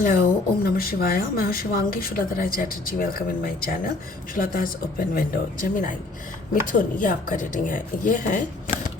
Hello, Om Namah Shivaya. मैं हूँ Shivangi Shulata Rai Chatterjee. Welcome in my channel Shulata's open window. Gemini मिथुन, ये आपका रेटिंग है. ये है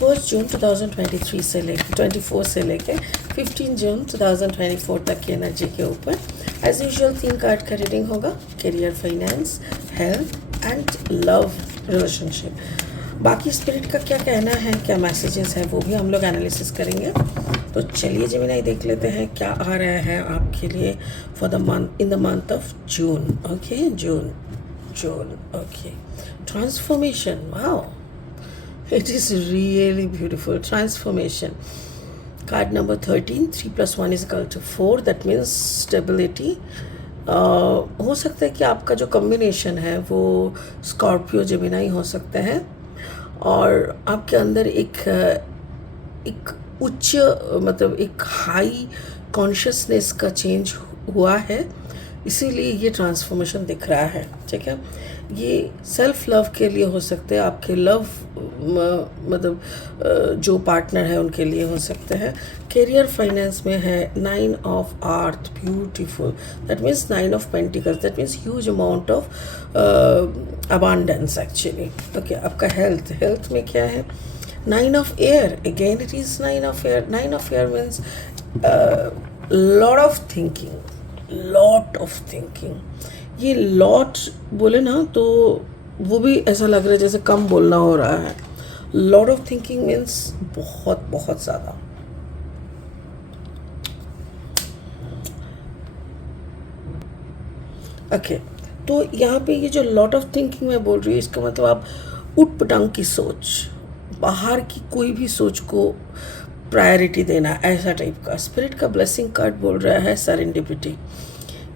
1 जून 2023 से लेके 24 से लेके 15 जून 2024 तक की एनर्जी के ऊपर. एज यूजुअल 3 कार्ड का रीडिंग होगा. Career, finance, health and love relationship. बाकी स्पिरिट का क्या कहना है, क्या मैसेजेस है, वो भी हम लोग एनालिसिस करेंगे. तो चलिए जेमिनाई देख लेते हैं क्या आ रहा है आपके लिए for the month in the month of June. Okay, June. Okay, transformation. Wow, it is really beautiful. Transformation. Card number 13. 3 + 1 = 4. That means stability. हो सकता है कि आपका जो कॉम्बिनेशन है वो स्कॉर्पियो जेमिनाई हो सकते हैं और आपके अंदर एक उच्च मतलब एक हाई कॉन्शियसनेस का चेंज हुआ है, इसीलिए ये ट्रांसफॉर्मेशन दिख रहा है. ठीक है, ये सेल्फ लव के लिए हो सकते हैं, आपके लव मतलब जो पार्टनर है उनके लिए हो सकते हैं. करियर फाइनेंस में है 9 ऑफ आर्थ. Beautiful. That means 9 of pentacles. That means huge amount of abundance actually. Okay, आपका हेल्थ में क्या है? 9 of air. Again, it is 9 of air. 9 of air means lot of thinking. Lot of thinking. ये lot बोले ना तो वो भी ऐसा लग रहा है जैसे कम बोलना हो रहा है. Lot of thinking means बहुत बहुत ज़्यादा. ओके, तो यहाँ पे ये जो lot of thinking मैं बोल रही हूँ, इसका मतलब आप उठ पटांग की सोच, बाहर की कोई भी सोच को प्रायोरिटी देना, ऐसा टाइप का. स्पिरिट का ब्लेसिंग कार्ड बोल रहा है सरेंडिपिटी.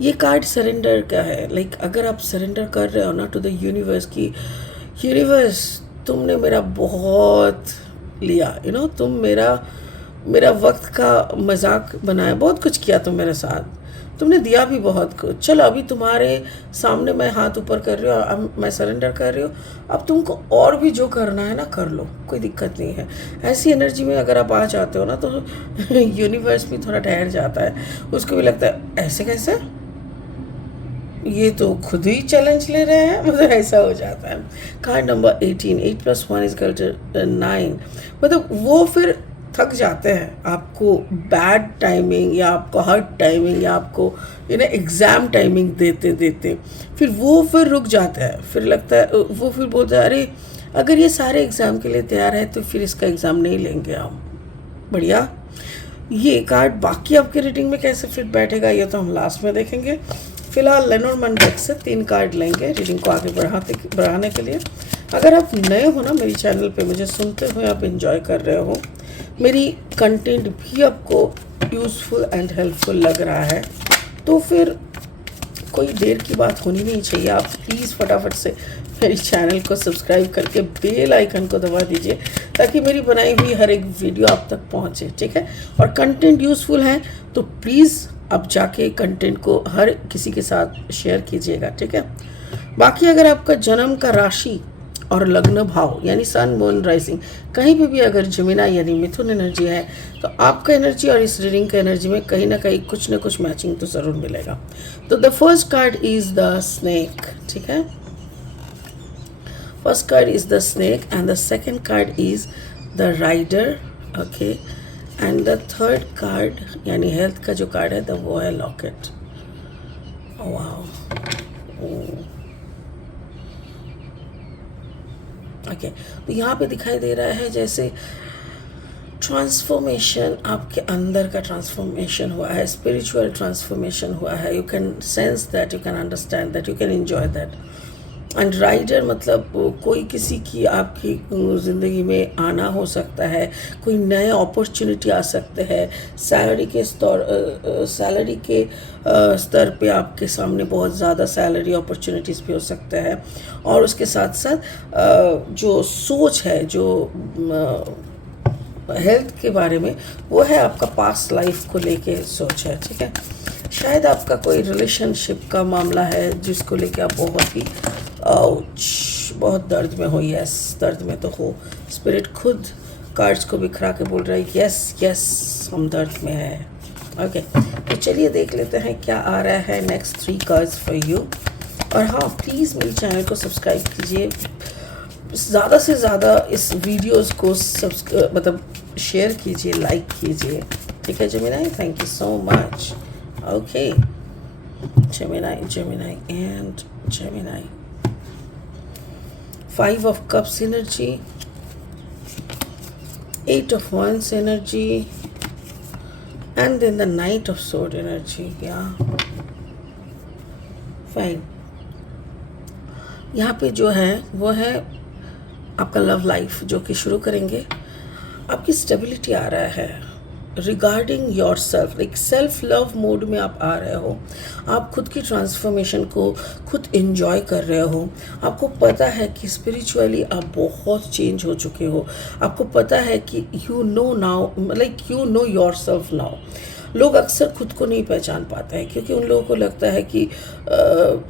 ये कार्ड सरेंडर का है. लाइक अगर आप सरेंडर कर रहे हो ना टू द यूनिवर्स की यूनिवर्स, तुमने मेरा बहुत लिया, तुम मेरा वक्त का मजाक बनाया, बहुत कुछ किया तुम मेरे साथ, तुमने दिया भी बहुत कुछ. चलो अभी तुम्हारे सामने मैं हाथ ऊपर कर रही हूँ, अब मैं सरेंडर कर रही हूँ. अब तुमको और भी जो करना है ना कर लो, कोई दिक्कत नहीं है. ऐसी एनर्जी में अगर आप आ जाते हो ना तो यूनिवर्स भी थोड़ा ठहर जाता है. उसको भी लगता है ऐसे कैसे, ये तो खुद ही चैलेंज ले रहे हैं, मतलब ऐसा हो जाता है. Card number 18. 8 + 1 = 9. मतलब वो फिर थक जाते हैं आपको बैड टाइमिंग या आपको हर्ट टाइमिंग या आपको एग्ज़ाम टाइमिंग देते देते फिर रुक जाता है. फिर लगता है वो फिर बोलता है अरे अगर ये सारे एग्ज़ाम के लिए तैयार है तो फिर इसका एग्ज़ाम नहीं लेंगे हम. बढ़िया. ये कार्ड बाकी आपके रीडिंग में कैसे फिट बैठेगा ये तो हम लास्ट में देखेंगे. फिलहाल लेनोर्मैन डेक से 3 कार्ड लेंगे रीडिंग को आगे बढ़ाने के लिए. अगर आप नए हो ना मेरी चैनल पे, मुझे सुनते हुए आप इंजॉय कर रहे हो, मेरी कंटेंट भी आपको यूज़फुल एंड हेल्पफुल लग रहा है, तो फिर कोई देर की बात होनी नहीं चाहिए. आप प्लीज़ फटाफट से मेरी चैनल को सब्सक्राइब करके बेल आइकन को दबा दीजिए ताकि मेरी बनाई हुई हर एक वीडियो आप तक पहुंचे. ठीक है, और कंटेंट यूज़फुल है तो प्लीज़ आप जाके कंटेंट को हर किसी के साथ शेयर कीजिएगा. ठीक है, बाकी अगर आपका जन्म का राशि और लग्न भाव यानी सन मून राइजिंग कहीं पे भी अगर जमिना यानी मिथुन एनर्जी है तो आपका एनर्जी और इस रीडिंग का एनर्जी में कहीं ना कहीं कुछ ना कुछ मैचिंग तो ज़रूर मिलेगा. तो the first card is the snake. ठीक है, first card is the snake and the second card is the rider. Okay, and the third card यानी हेल्थ का जो कार्ड है वो है लॉकेट. वाओ. ओके, तो यहाँ पे दिखाई दे रहा है जैसे ट्रांसफॉर्मेशन, आपके अंदर का ट्रांसफॉर्मेशन हुआ है, स्पिरिचुअल ट्रांसफॉर्मेशन हुआ है. You can sense that, you can understand that, you can enjoy that. And rider मतलब कोई किसी की आपकी ज़िंदगी में आना हो सकता है, कोई नए अपॉर्चुनिटी आ सकते हैं. सैलरी के स्तर पे आपके सामने बहुत ज़्यादा सैलरी अपॉर्चुनिटीज़ भी हो सकते हैं. और उसके साथ साथ जो सोच है, जो हेल्थ के बारे में, वो है आपका पास्ट लाइफ को लेके सोच है. ठीक है, शायद आपका कोई रिलेशनशिप का मामला है जिसको लेके आप बहुत दर्द में हो. यस, दर्द में तो हो. स्पिरिट खुद कार्ड्स को बिखरा के बोल रहा है यस हम दर्द में हैं. ओके, तो चलिए देख लेते हैं क्या आ रहा है नेक्स्ट 3 कार्ड्स फॉर यू। और हाँ, प्लीज़ मेरे चैनल को सब्सक्राइब कीजिए, ज़्यादा से ज़्यादा इस वीडियोस को मतलब शेयर कीजिए, लाइक कीजिए, ठीक है Gemini? Thank you so much. Okay, Gemini and Gemini. 5 of Cups energy, 8 of Wands energy, and then the Knight of Sword energy. Yeah, fine. यहाँ पे जो है वो है आपका लव लाइफ, जो कि शुरू करेंगे। आपकी स्टेबिलिटी आ रहा है regarding your self, like self love mode में आप आ रहे हो। आप खुद की ट्रांसफॉर्मेशन को खुद इंजॉय कर रहे हो। आपको पता है कि स्पिरिचुअली आप बहुत चेंज हो चुके हो। आपको पता है कि you know now, like you know your self now. लोग अक्सर खुद को नहीं पहचान पाते हैं, क्योंकि उन लोगों को लगता है कि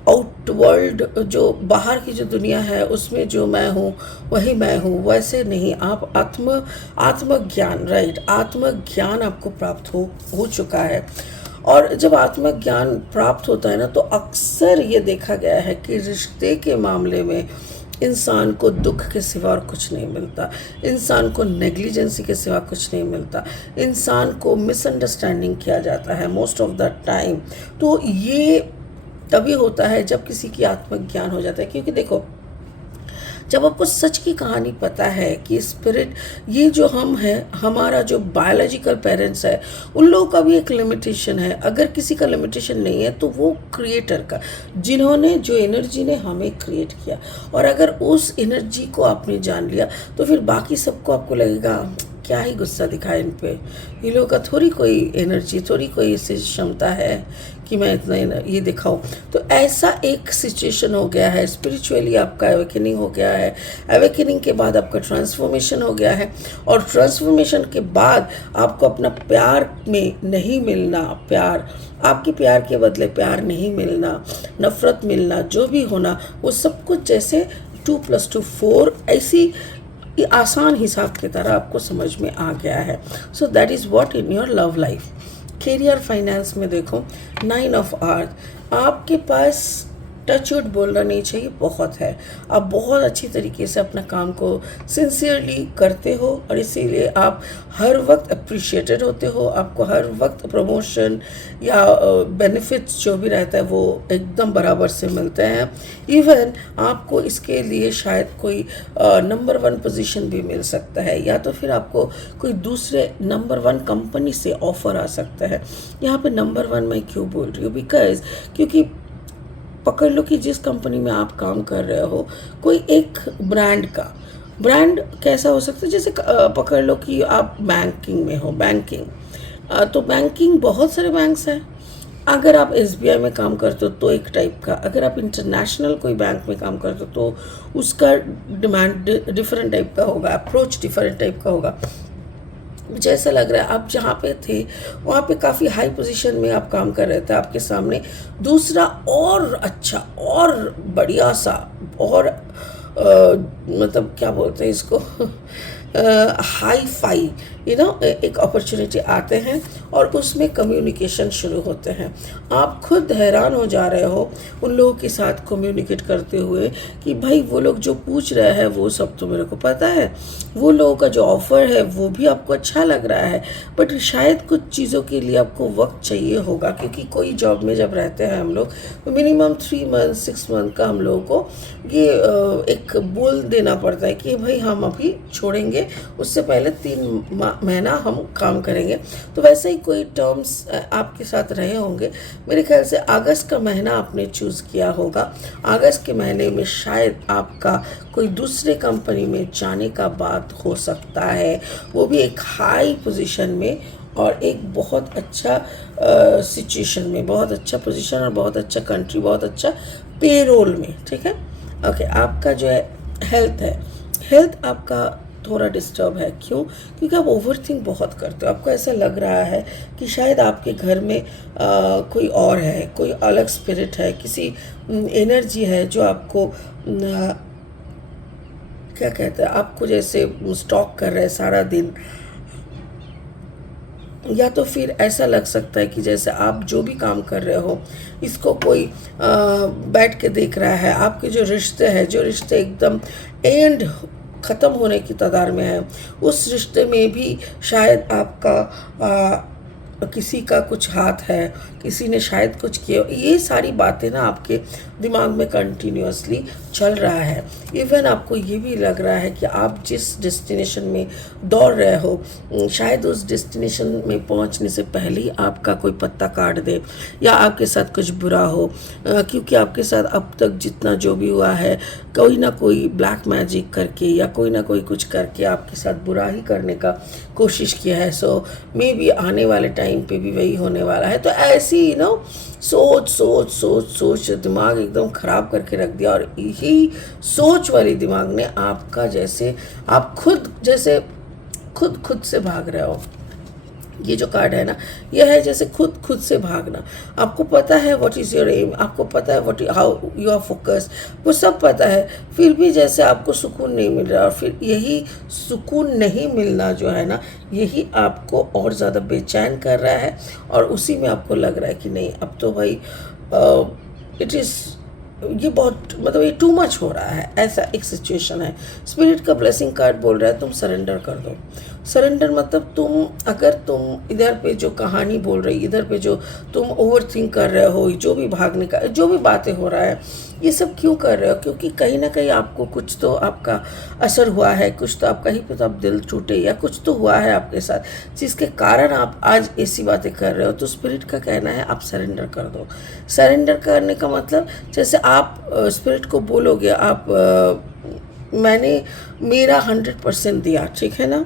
आउट वर्ल्ड, जो बाहर की जो दुनिया है, उसमें जो मैं हूँ वही मैं हूँ। वैसे नहीं, आप आत्मज्ञान, राइट, आत्मज्ञान आपको प्राप्त हो चुका है। और जब आत्मज्ञान प्राप्त होता है ना, तो अक्सर ये देखा गया है कि रिश्ते के मामले में इंसान को दुख के सिवा और कुछ नहीं मिलता, इंसान को नेग्लिजेंसी के सिवा कुछ नहीं मिलता, इंसान को मिसअंडरस्टैंडिंग किया जाता है मोस्ट ऑफ द टाइम। तो ये तभी होता है जब किसी की आत्मज्ञान हो जाता है। क्योंकि देखो, जब आपको सच की कहानी पता है कि स्पिरिट, ये जो हम है, हमारा जो बायोलॉजिकल पेरेंट्स है, उन लोगों का भी एक लिमिटेशन है। अगर किसी का लिमिटेशन नहीं है तो वो क्रिएटर का, जिन्होंने, जो एनर्जी ने हमें क्रिएट किया, और अगर उस एनर्जी को आपने जान लिया तो फिर बाकी सबको आपको लगेगा क्या ही गुस्सा दिखाए इन पे, इन लोगों का थोड़ी कोई एनर्जी, थोड़ी कोई इससे क्षमता है कि मैं इतना ये दिखाऊं। तो ऐसा एक सिचुएशन हो गया है। स्पिरिचुअली आपका अवेकनिंग हो गया है, अवेकनिंग के बाद आपका ट्रांसफॉर्मेशन हो गया है, और ट्रांसफॉर्मेशन के बाद आपको अपना प्यार में नहीं मिलना, प्यार, आपके प्यार के बदले प्यार नहीं मिलना, नफरत मिलना, जो भी होना, वो सब कुछ जैसे 2 + 2 4 ऐसी ये आसान हिसाब की तरह आपको समझ में आ गया है। So that is what in your love life. Career, finance में देखो 9 ऑफ आर्ट, आपके पास टचवुड बोलना नहीं चाहिए, बहुत है। आप बहुत अच्छी तरीके से अपना काम को सिंसियरली करते हो, और इसीलिए आप हर वक्त अप्रिशिएटेड होते हो। आपको हर वक्त प्रमोशन या बेनिफिट्स जो भी रहता है वो एकदम बराबर से मिलते हैं। इवन आपको इसके लिए शायद कोई नंबर 1 पोजीशन भी मिल सकता है, या तो फिर आपको कोई दूसरे नंबर 1 कंपनी से ऑफर आ सकता है। यहाँ पे नंबर 1 मैं क्यों बोल रही हूँ, क्योंकि पकड़ लो कि जिस कंपनी में आप काम कर रहे हो, कोई एक ब्रांड कैसा हो सकता है, जैसे पकड़ लो कि आप बैंकिंग में हो, तो बैंकिंग बहुत सारे बैंक्स हैं। अगर आप SBI में काम करते हो तो एक टाइप का, अगर आप इंटरनेशनल कोई बैंक में काम करते हो तो उसका डिमांड डिफरेंट टाइप का होगा, अप्रोच डिफरेंट टाइप का होगा। मुझे ऐसा लग रहा है आप जहाँ पे थे वहाँ पे काफ़ी हाई पोजीशन में आप काम कर रहे थे, आपके सामने दूसरा और अच्छा और बढ़िया सा और मतलब क्या बोलते हैं इसको हाई फाई एक अपॉर्चुनिटी आते हैं, और उसमें कम्युनिकेशन शुरू होते हैं। आप खुद हैरान हो जा रहे हो उन लोगों के साथ कम्युनिकेट करते हुए कि भाई वो लोग जो पूछ रहे हैं वो सब तो मेरे को पता है, वो लोगों का जो ऑफ़र है वो भी आपको अच्छा लग रहा है, बट शायद कुछ चीज़ों के लिए आपको वक्त चाहिए होगा। क्योंकि कोई जॉब में जब रहते हैं हम लोग, तो मिनिमम 3 मंथ 6 मंथ का हम लोगों को ये एक बोल देना पड़ता है कि भाई हम अभी छोड़ेंगे, उससे पहले 3 महीना हम काम करेंगे। तो वैसे ही कोई टर्म्स आपके साथ रहे होंगे। मेरे ख्याल से अगस्त का महीना आपने चूज़ किया होगा। अगस्त के महीने में शायद आपका कोई दूसरे कंपनी में जाने का बात हो सकता है, वो भी एक हाई पोजीशन में और एक बहुत अच्छा सिचुएशन में, बहुत अच्छा पोजीशन और बहुत अच्छा कंट्री, बहुत अच्छा पेरोल में, ठीक है। ओके, आपका जो है हेल्थ आपका थोड़ा डिस्टर्ब है। क्यों? क्योंकि आप ओवरथिंक बहुत करते हो। आपको ऐसा लग रहा है कि शायद आपके घर में कोई और है, कोई अलग स्पिरिट है, किसी एनर्जी है जो आपको क्या कहते हैं, आपको जैसे स्टॉक कर रहे हैं सारा दिन। या तो फिर ऐसा लग सकता है कि जैसे आप जो भी काम कर रहे हो इसको कोई बैठ के देख रहा है, आपके जो रिश्ते हैं, जो रिश्ते एकदम एंड ख़त्म होने की कगार में है, उस रिश्ते में भी शायद आपका किसी का कुछ हाथ है, किसी ने शायद कुछ किया, ये सारी बातें ना आपके दिमाग में कंटिन्यूअसली चल रहा है। इवन आपको ये भी लग रहा है कि आप जिस डेस्टिनेशन में दौड़ रहे हो शायद उस डेस्टिनेशन में पहुंचने से पहले ही आपका कोई पत्ता काट दे या आपके साथ कुछ बुरा हो, क्योंकि आपके साथ अब तक जितना जो भी हुआ है कोई ना कोई ब्लैक मैजिक करके या कोई ना कोई कुछ करके आपके साथ बुरा ही करने का कोशिश किया है। सो मे बी आने वाले टाइम पे भी वही होने वाला है। तो ऐसी सोच सोच सोच सोच दिमाग एकदम ख़राब करके रख दिया, और यही सोच वाली दिमाग ने आपका जैसे आप खुद से भाग रहे हो। ये जो कार्ड है ना, यह है जैसे खुद से भागना। आपको पता है व्हाट इज़ योर एम, आपको पता है हाउ यू आर फोकस, वो सब पता है, फिर भी जैसे आपको सुकून नहीं मिल रहा। और फिर यही सुकून नहीं मिलना जो है ना, यही आपको और ज़्यादा बेचैन कर रहा है, और उसी में आपको लग रहा है कि नहीं अब तो भाई ये बहुत मतलब ये टू मच हो रहा है। ऐसा एक सिचुएशन है। स्पिरिट का ब्लेसिंग कार्ड बोल रहा है तुम सरेंडर कर दो। सरेंडर मतलब अगर तुम इधर पे जो कहानी बोल रही, इधर पे जो तुम ओवर थिंक कर रहे हो, जो भी भागने का जो भी बातें हो रहा है, ये सब क्यों कर रहे हो? क्योंकि कहीं ना कहीं आपको कुछ तो आपका असर हुआ है, कुछ तो आप कहीं पे तो आप दिल टूटे या कुछ तो हुआ है आपके साथ जिसके कारण आप आज ऐसी बातें कर रहे हो। तो स्पिरिट का कहना है आप सरेंडर कर दो। सरेंडर करने का मतलब जैसे आप स्पिरिट को बोलोगे मैंने मेरा 100% दिया, ठीक है ना,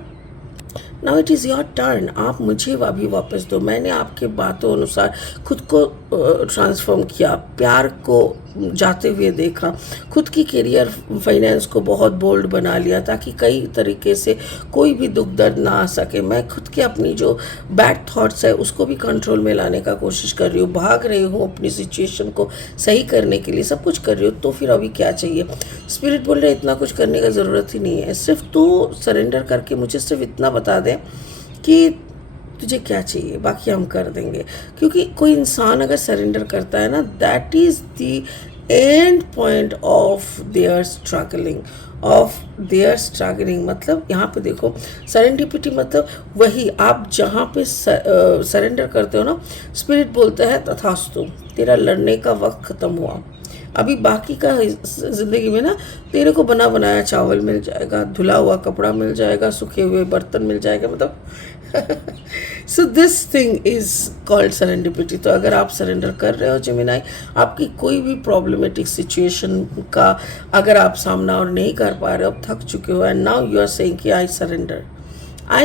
now it is your turn, आप मुझे अभी वापस दो। मैंने आपके बातों अनुसार खुद को ट्रांसफॉर्म किया, प्यार को जाते हुए देखा, खुद की करियर फाइनेंस को बहुत बोल्ड बना लिया ताकि कई तरीके से कोई भी दुख दर्द ना आ सके। मैं खुद के अपनी जो बैड थॉट्स है उसको भी कंट्रोल में लाने का कोशिश कर रही हूँ, भाग रही हूँ अपनी सिचुएशन को सही करने के लिए, सब कुछ कर रही हूँ। तो फिर अभी क्या चाहिए? स्पिरिट बोल रहे इतना कुछ करने का ज़रूरत ही नहीं है, सिर्फ तू सरेंडर करके मुझे सिर्फ इतना बता दे कि तुझे क्या चाहिए, बाकी हम कर देंगे। क्योंकि कोई इंसान अगर सरेंडर करता है ना, that is the end point of their struggling मतलब यहाँ पे देखो सरेंडिपिटी मतलब वही आप जहाँ पे सरेंडर करते हो ना, स्पिरिट बोलता है तथास्तु, तेरा लड़ने का वक्त ख़त्म हुआ। अभी बाकी का ज़िंदगी में ना तेरे को बना बनाया चावल मिल जाएगा, धुला हुआ कपड़ा मिल जाएगा, सूखे हुए बर्तन मिल जाएगा, मतलब so this thing is called serendipity. तो अगर आप सरेंडर कर रहे हो जेमिनाई, आपकी कोई भी प्रॉब्लमेटिक सिचुएशन का अगर आप सामना और नहीं कर पा रहे हो, अब थक चुके हो, and now you are saying कि I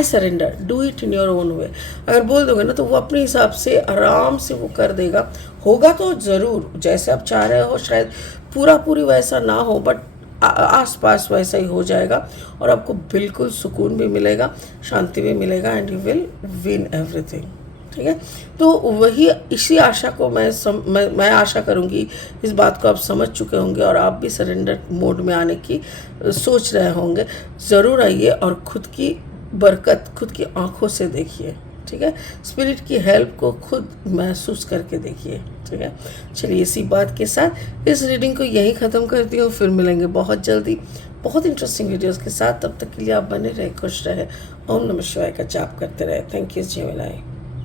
surrender, do it in your own way. अगर बोल दोगे ना तो वो अपने हिसाब से आराम से वो कर देगा। होगा तो ज़रूर जैसे आप चाह रहे हो, शायद पूरी वैसा ना हो, बट आस पास वैसा ही हो जाएगा, और आपको बिल्कुल सुकून भी मिलेगा, शांति भी मिलेगा, and you will win everything. ठीक है, तो वही इसी आशा को मैं आशा करूँगी इस बात को आप समझ चुके होंगे, और आप भी सरेंडर मोड में आने की सोच रहे होंगे। ज़रूर आइए और खुद की बरकत खुद की आंखों से देखिए। ठीक है, स्पिरिट की हेल्प को खुद महसूस करके देखिए। ठीक है, चलिए इसी बात के साथ इस रीडिंग को यही ख़त्म करती हूँ। फिर मिलेंगे बहुत जल्दी बहुत इंटरेस्टिंग वीडियोस के साथ। तब तक के लिए आप बने रहे, खुश रहे, ओम नमः शिवाय का जाप करते रहे। Thank you Gemini.